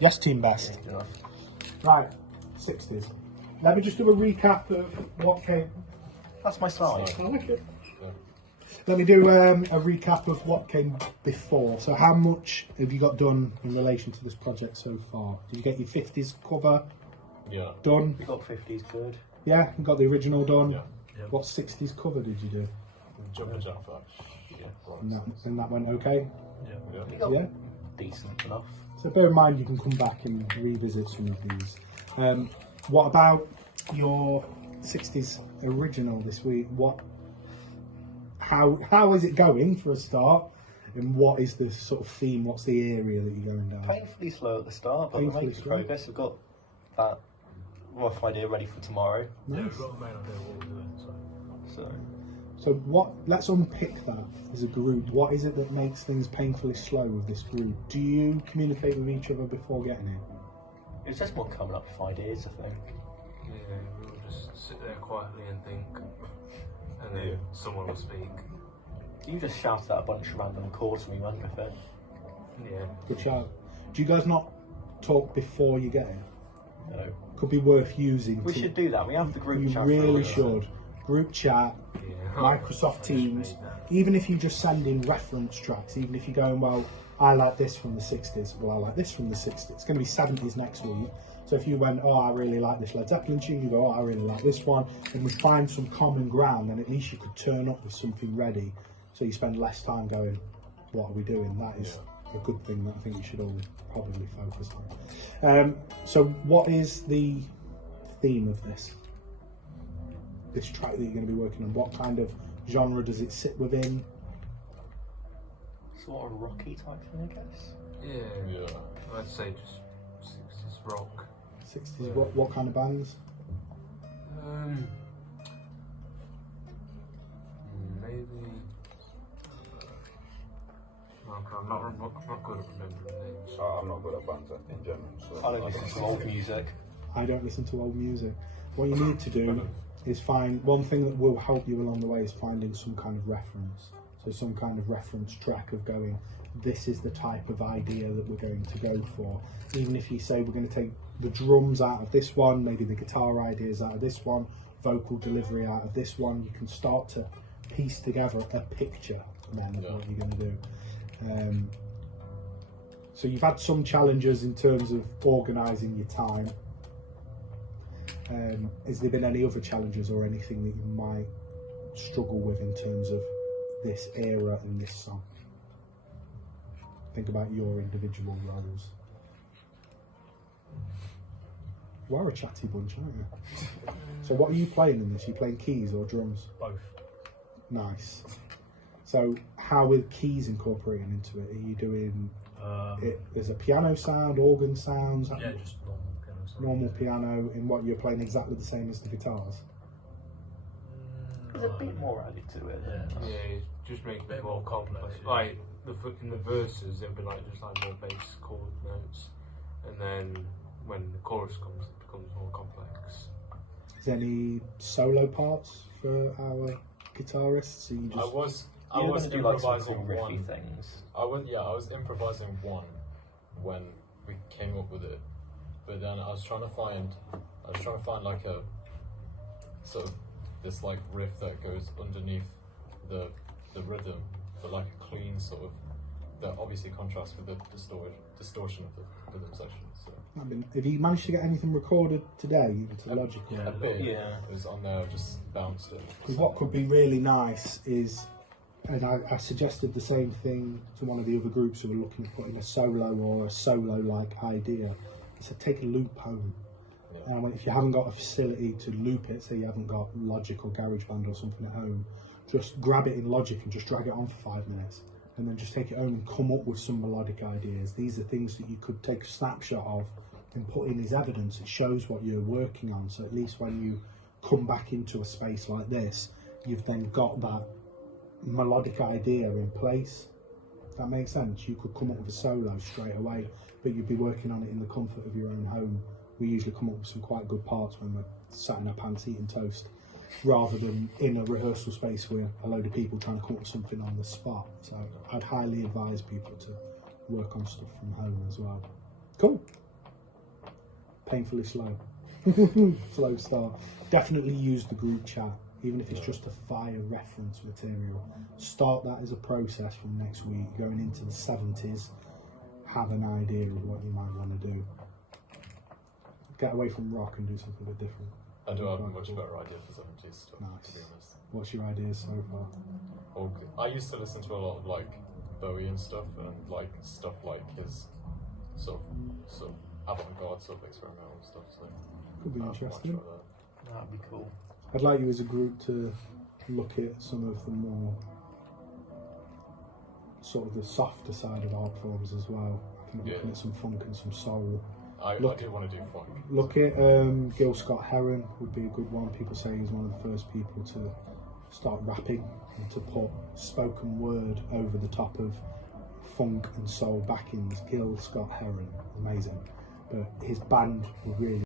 Yes, team best. Good enough. Right, 60s. Let me just do a recap of what came. That's my slide. I like it. Let me do a recap of what came before. So how much have you got done in relation to this project so far? Did you get your 50s cover done? We got 50s good. Yeah, you got the original done? Yeah. What 60s cover did you do? Jumping jack flash. Yeah. And that went okay? We got Yeah? decent enough. So bear in mind you can come back and revisit some of these. What about your 60s original this week? How is it going for a start? And what is the sort of theme? What's the area that you're going down? Painfully slow at the start, but we're Painfully making slow. progress. We've got that rough idea ready for tomorrow. Nice. Yeah, we've got the main idea of what we're doing, So So let's unpick that as a group. What is it that makes things painfully slow with this group? Do you communicate with each other before getting it? it's just more coming up with ideas, I think. Yeah, we'll just sit there quietly and think, and then someone will speak. You just shouted out a bunch of random chords and we run with it. Yeah. Good shout. Do you guys not talk before you get it? No. Could be worth using. We should do that. We have the group You chat. really should. Group chat, Yeah. Microsoft Teams. Even if you just send in reference tracks, even if you're going, well, I like this from the 60s, well, I like this from the 60s. It's going to be 70s next week. So if you went, oh, I really like this Led Zeppelin tune, you go, oh, I really like this one, and we find some common ground, then at least you could turn up with something ready. So you spend less time going, what are we doing? That is a good thing that I think you should all probably focus on. So what is the theme of this track that you're going to be working on? What kind of genre does it sit within? Sort of rocky type thing, I guess. Yeah. I'd say just 60s rock. 60s, what kind of bands? Maybe. I'm not good at remembering names. I'm not good at bands in general. So I don't listen to old music. I don't listen to old music. What you need to do is find, one thing that will help you along the way is finding some kind of reference. So some kind of reference track of going, this is the type of idea that we're going to go for. Even if you say we're going to take the drums out of this one, maybe the guitar ideas out of this one, vocal delivery out of this one, you can start to piece together a picture then of what you're going to do. So you've had some challenges in terms of organising your time. Has there been any other challenges or anything that you might struggle with in terms of this era and this song? Think about your individual roles. You are a chatty bunch, aren't you? So what are you playing in this? Are you playing keys or drums? both. Nice. So how are keys incorporating into it? Are you doing it as a piano sound, organ sounds? Yeah, just normal piano sound. Normal piano, in what you're playing exactly the same as the guitars? There's a bit more added to it. Yeah, just make it more complex. Like in the verses, it'll be like just like more bass chord notes, and then when the chorus comes, it becomes more complex. Is there any solo parts for our guitarists? Are you just... I was do improvising like riffy one. things. I was improvising one when we came up with it, but then I was trying to find like a sort of this like riff that goes underneath the rhythm, but like a clean sort of that obviously contrasts with the distortion of the rhythm section. So I mean, have you managed to get anything recorded today into Logic? a bit, Yeah. it was on there, just bounced it. Because what could be really nice is, and I suggested the same thing to one of the other groups who were looking at putting a solo or a solo-like idea. I said, take a loop home. And if you haven't got a facility to loop it, say you haven't got Logic or GarageBand or something at home, just grab it in Logic and just drag it on for 5 minutes. And then just take it home and come up with some melodic ideas. These are things that you could take a snapshot of and put in as evidence. It shows what you're working on. So at least when you come back into a space like this, you've then got that melodic idea in place. If that makes sense. You could come up with a solo straight away, but you'd be working on it in the comfort of your own home. We usually come up with some quite good parts when we're sat in our pants eating toast, rather than in a rehearsal space with a load of people trying to come up with something on the spot. So I'd highly advise people to work on stuff from home as well. Cool. painfully slow. Slow start. Definitely use the group chat, even if it's just to fire reference material. Start that as a process from next week, going into the 70s. Have an idea of what you might want to do. Get away from rock and do something a bit different. I do have a much better idea for 70s stuff, Nice. to be honest. What's your ideas so far? Okay. I used to listen to a lot of like Bowie and stuff, and like stuff like his sort of avant-garde sort of experimental stuff. So Could be I might interesting. try that. That'd be cool. I'd like you as a group to look at some of the more sort of the softer side of art forms as well. I think looking at some funk and some soul. I do want to do funk. Look at Gil Scott-Heron would be a good one. People say he's one of the first people to start rapping and to put spoken word over the top of funk and soul backings. Gil Scott-Heron, amazing. But his band were really